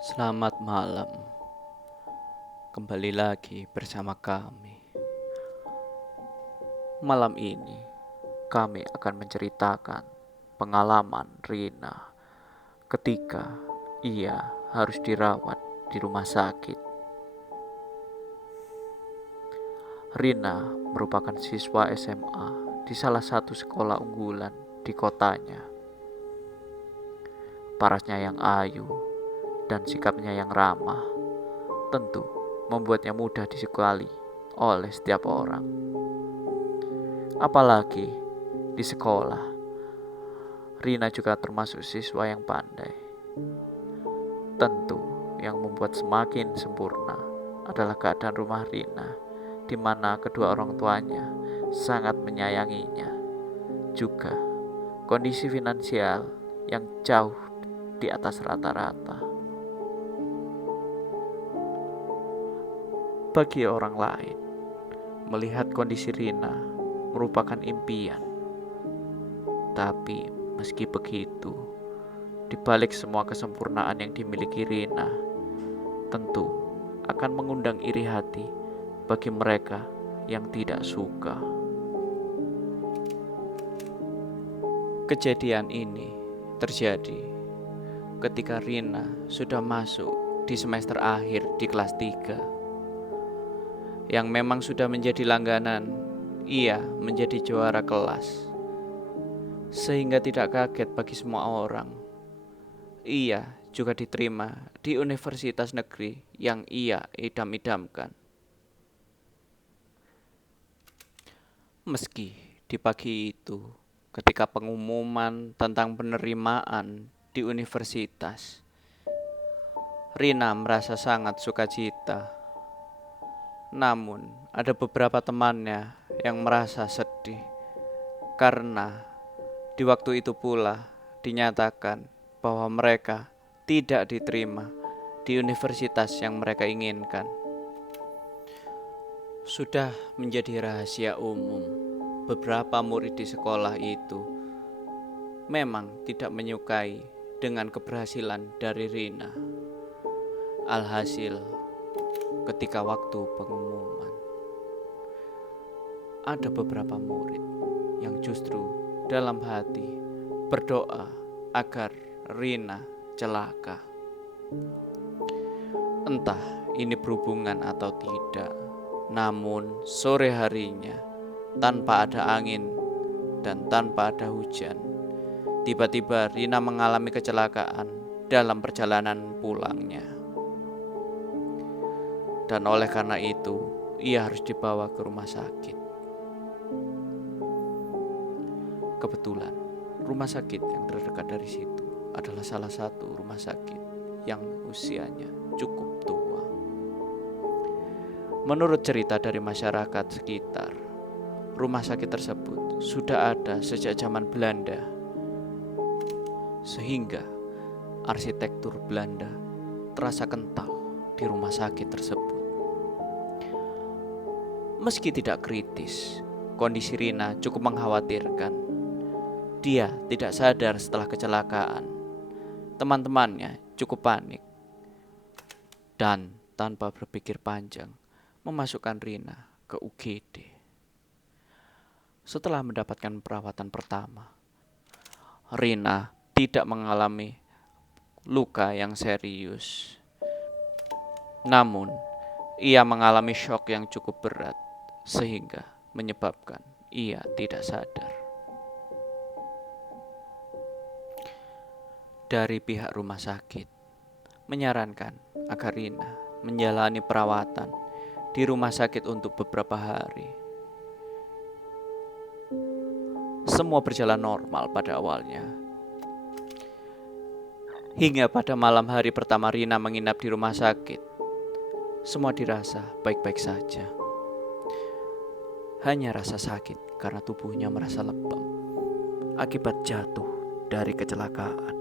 Selamat malam, kembali lagi bersama kami. Malam ini kami akan menceritakan pengalaman Rina ketika ia harus dirawat di rumah sakit. Rina merupakan siswa SMA di salah satu sekolah unggulan di kotanya. Parasnya yang ayu dan sikapnya yang ramah tentu membuatnya mudah disukai oleh setiap orang. Apalagi di sekolah, Rina juga termasuk siswa yang pandai. Tentu yang membuat semakin sempurna adalah keadaan rumah Rina, di mana kedua orang tuanya sangat menyayanginya. Juga kondisi finansial yang jauh di atas rata-rata. Bagi orang lain, melihat kondisi Rina merupakan impian. Tapi meski begitu, di balik semua kesempurnaan yang dimiliki Rina, tentu akan mengundang iri hati bagi mereka yang tidak suka. Kejadian ini terjadi ketika Rina sudah masuk di semester akhir di kelas 3. Yang memang sudah menjadi langganan, ia menjadi juara kelas. Sehingga tidak kaget bagi semua orang, ia juga diterima di universitas negeri yang ia idam-idamkan. Meski di pagi itu, ketika pengumuman tentang penerimaan di universitas, Rina merasa sangat sukacita. Namun, ada beberapa temannya yang merasa sedih karena di waktu itu pula dinyatakan bahwa mereka tidak diterima di universitas yang mereka inginkan. Sudah menjadi rahasia umum, beberapa murid di sekolah itu memang tidak menyukai dengan keberhasilan dari Rina. Alhasil, ketika waktu pengumuman, ada beberapa murid yang justru dalam hati berdoa agar Rina celaka. Entah ini berhubungan atau tidak, namun sore harinya tanpa ada angin dan tanpa ada hujan, tiba-tiba Rina mengalami kecelakaan dalam perjalanan pulangnya. Dan oleh karena itu, ia harus dibawa ke rumah sakit. Kebetulan, rumah sakit yang terdekat dari situ adalah salah satu rumah sakit yang usianya cukup tua. Menurut cerita dari masyarakat sekitar, rumah sakit tersebut sudah ada sejak zaman Belanda. Sehingga arsitektur Belanda terasa kental di rumah sakit tersebut. Meski tidak kritis, kondisi Rina cukup mengkhawatirkan. Dia tidak sadar setelah kecelakaan. Teman-temannya cukup panik dan tanpa berpikir panjang memasukkan Rina ke UGD. Setelah mendapatkan perawatan pertama, Rina tidak mengalami luka yang serius. Namun, ia mengalami shock yang cukup berat sehingga menyebabkan ia tidak sadar. Dari pihak rumah sakit menyarankan agar Rina menjalani perawatan di rumah sakit untuk beberapa hari. Semua berjalan normal pada awalnya. Hingga pada malam hari pertama Rina menginap di rumah sakit, semua dirasa baik-baik saja. Hanya rasa sakit karena tubuhnya merasa lebam akibat jatuh dari kecelakaan.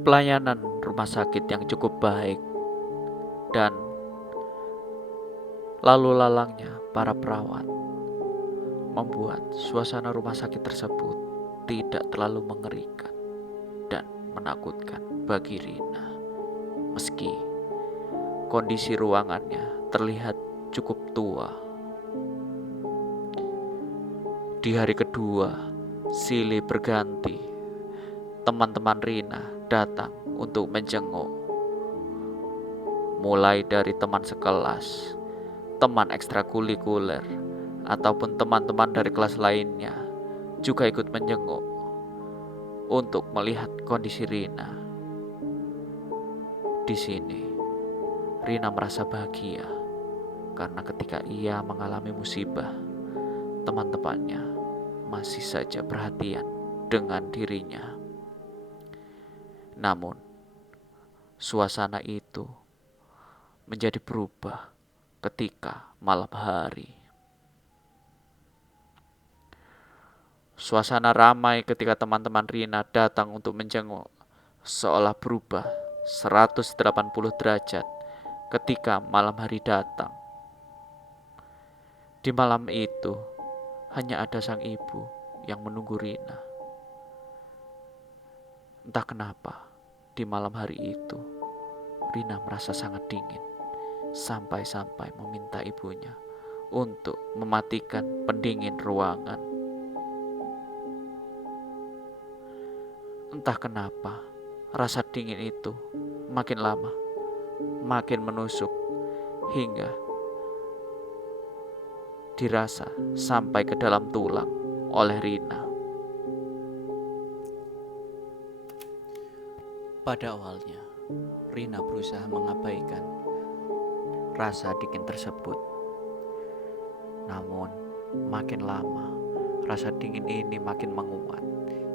Pelayanan rumah sakit yang cukup baik dan lalu lalangnya para perawat membuat suasana rumah sakit tersebut tidak terlalu mengerikan dan menakutkan bagi Rina. Meski kondisi ruangannya terlihat cukup tua. Di hari kedua, silih berganti, teman-teman Rina datang untuk menjenguk. Mulai dari teman sekelas, teman ekstrakurikuler, ataupun teman-teman dari kelas lainnya juga ikut menjenguk untuk melihat kondisi Rina. Di sini, Rina merasa bahagia karena ketika ia mengalami musibah, teman-temannya masih saja perhatian dengan dirinya. Namun, suasana itu menjadi berubah ketika malam hari. Suasana ramai ketika teman-teman Rina datang untuk menjenguk, seolah berubah 180 derajat ketika malam hari datang. Di malam itu, hanya ada sang ibu yang menunggu Rina. Entah kenapa, di malam hari itu, Rina merasa sangat dingin, sampai-sampai meminta ibunya untuk mematikan pendingin ruangan. Entah kenapa, rasa dingin itu makin lama, makin menusuk, hingga dirasa sampai ke dalam tulang oleh Rina. Pada awalnya, Rina berusaha mengabaikan rasa dingin tersebut. Namun, makin lama, rasa dingin ini makin menguat,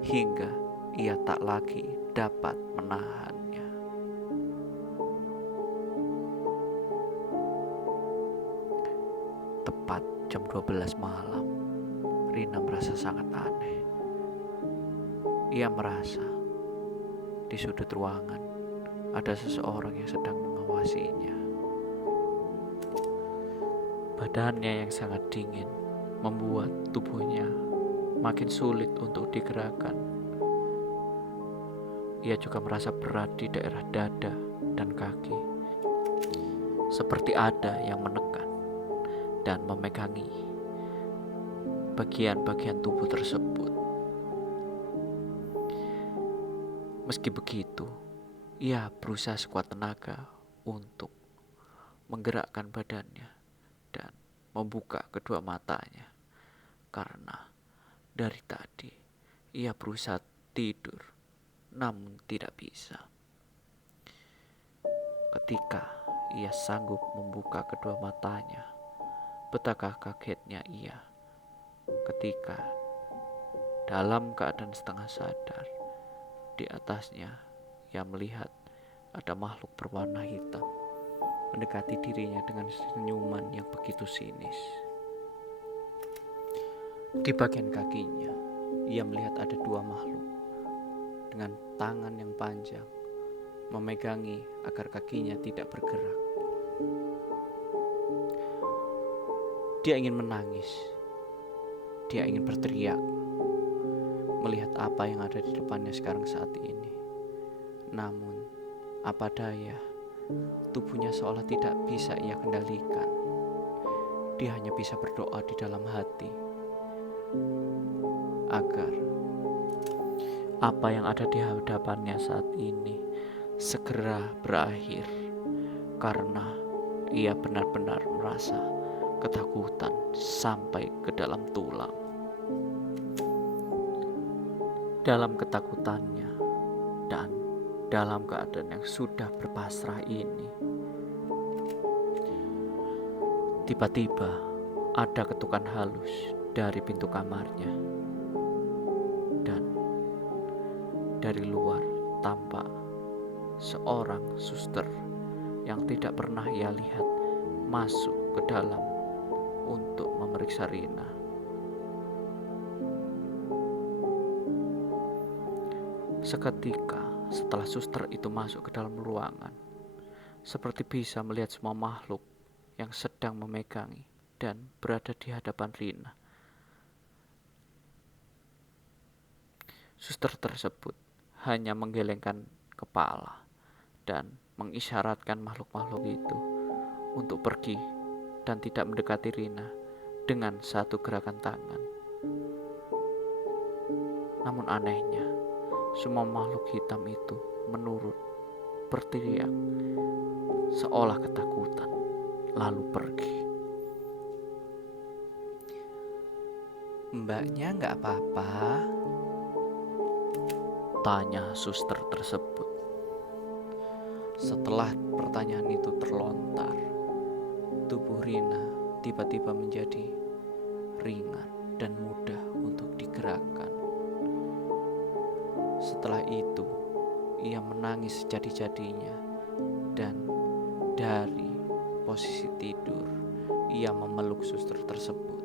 hingga ia tak lagi dapat menahannya. Tepat jam 12 malam, Rina merasa sangat aneh. Ia merasa di sudut ruangan ada seseorang yang sedang mengawasinya. Badannya yang sangat dingin membuat tubuhnya makin sulit untuk digerakkan. Ia juga merasa berat di daerah dada dan kaki, seperti ada yang menekan dan memegangi bagian-bagian tubuh tersebut. Meski begitu, ia berusaha sekuat tenaga untuk menggerakkan badannya dan membuka kedua matanya, karena dari tadi ia berusaha tidur namun tidak bisa. Ketika ia sanggup membuka kedua matanya, betapa kagetnya ia ketika dalam keadaan setengah sadar, di atasnya ia melihat ada makhluk berwarna hitam mendekati dirinya dengan senyuman yang begitu sinis. Di bagian kakinya, ia melihat ada dua makhluk dengan tangan yang panjang memegangi agar kakinya tidak bergerak. Dia ingin menangis, dia ingin berteriak melihat apa yang ada di depannya sekarang saat ini. Namun, apa daya, tubuhnya seolah tidak bisa ia kendalikan. Dia hanya bisa berdoa di dalam hati agar apa yang ada di hadapannya saat ini segera berakhir, karena ia benar-benar merasa ketakutan sampai ke dalam tulang. Dalam ketakutannya dan dalam keadaan yang sudah berpasrah ini, tiba-tiba ada ketukan halus dari pintu kamarnya, dan dari luar tampak seorang suster yang tidak pernah ia lihat masuk ke dalam untuk memeriksa Rina. Seketika setelah suster itu masuk ke dalam ruangan, seperti bisa melihat semua makhluk yang sedang memegangi dan berada di hadapan Rina. Suster tersebut hanya menggelengkan kepala dan mengisyaratkan makhluk-makhluk itu untuk pergi dan tidak mendekati Rina dengan satu gerakan tangan. Namun anehnya, semua makhluk hitam itu menurut, berteriak seolah ketakutan, lalu pergi. Mbaknya nggak apa-apa? Tanya suster tersebut. Setelah pertanyaan itu terlontar, tubuh Rina tiba-tiba menjadi ringan dan mudah untuk digerakkan. Setelah itu, ia menangis sejadi-jadinya dan dari posisi tidur, ia memeluk suster tersebut.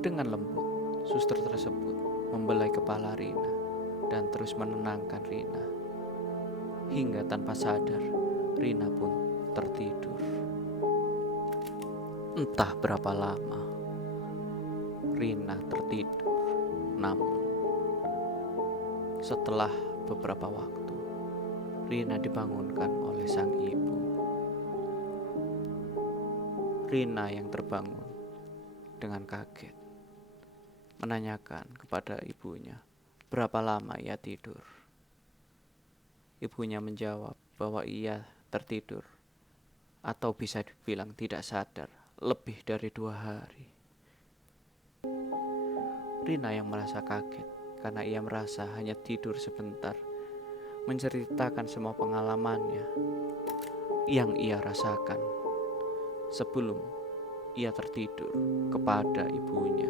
Dengan lembut, suster tersebut membelai kepala Rina dan terus menenangkan Rina. Hingga tanpa sadar, Rina pun tertidur. Entah berapa lama Rina tertidur, namun setelah beberapa waktu, Rina dibangunkan oleh sang ibu. Rina yang terbangun dengan kaget menanyakan kepada ibunya berapa lama ia tidur. Ibunya menjawab bahwa ia tertidur atau bisa dibilang tidak sadar lebih dari 2 hari. Rina yang merasa kaget karena ia merasa hanya tidur sebentar, menceritakan semua pengalamannya yang ia rasakan sebelum ia tertidur kepada ibunya.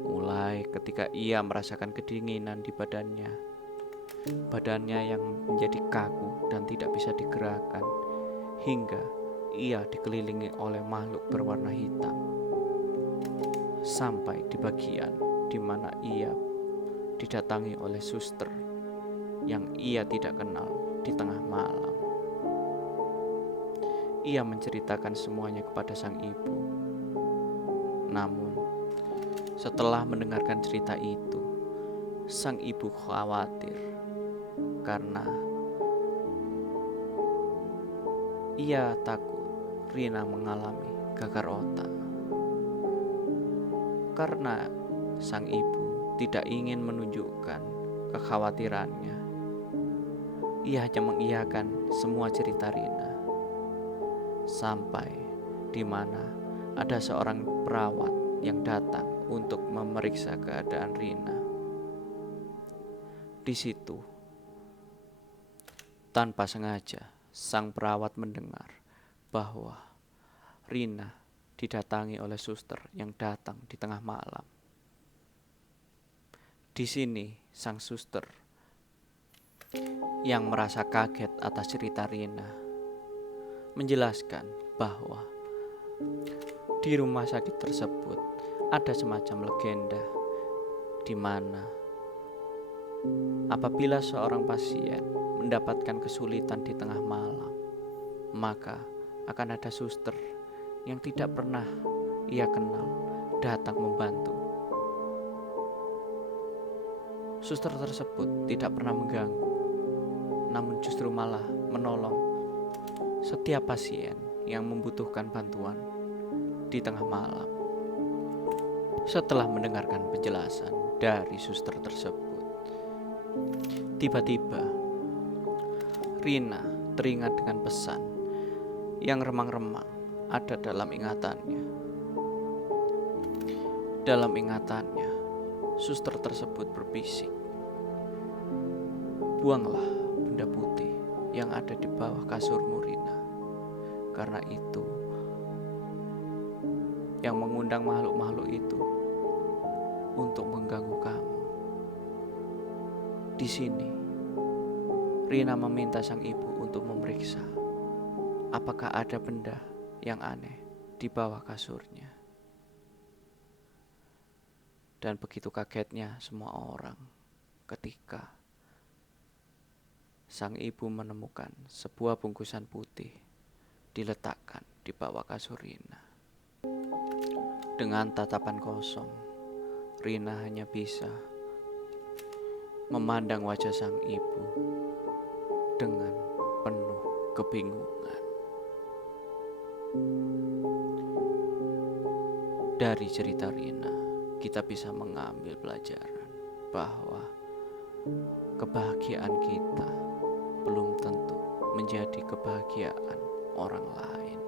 Mulai ketika ia merasakan kedinginan di badannya yang menjadi kaku dan tidak bisa digerakkan, hingga ia dikelilingi oleh makhluk berwarna hitam, sampai di bagian di mana ia didatangi oleh suster yang ia tidak kenal di tengah malam. Ia menceritakan semuanya kepada sang ibu. Namun, setelah mendengarkan cerita itu, sang ibu khawatir karena ia takut Rina mengalami gagal otak. Karena sang ibu tidak ingin menunjukkan kekhawatirannya, ia hanya mengiyakan semua cerita Rina. Sampai di mana ada seorang perawat yang datang untuk memeriksa keadaan Rina. Di situ, tanpa sengaja, sang perawat mendengar bahwa Rina didatangi oleh suster yang datang di tengah malam. Di sini, sang suster yang merasa kaget atas cerita Rina menjelaskan bahwa di rumah sakit tersebut ada semacam legenda di mana apabila seorang pasien mendapatkan kesulitan di tengah malam, maka akan ada suster yang tidak pernah ia kenal datang membantu. Suster tersebut tidak pernah mengganggu, namun justru malah menolong setiap pasien yang membutuhkan bantuan di tengah malam. Setelah mendengarkan penjelasan dari suster tersebut, tiba-tiba Rina teringat dengan pesan yang remang-remang ada dalam ingatannya. Dalam ingatannya, suster tersebut berbisik, "Buanglah benda putih yang ada di bawah kasurmu, Rina. Karena itu yang mengundang makhluk-makhluk itu untuk mengganggu kamu." Di sini, Rina meminta sang ibu untuk memeriksa apakah ada benda yang aneh di bawah kasurnya. Dan begitu kagetnya semua orang ketika sang ibu menemukan sebuah bungkusan putih diletakkan di bawah kasur Rina. Dengan tatapan kosong, Rina hanya bisa memandang wajah sang ibu dengan penuh kebingungan. Dari cerita Rina, kita bisa mengambil pelajaran bahwa kebahagiaan kita belum tentu menjadi kebahagiaan orang lain.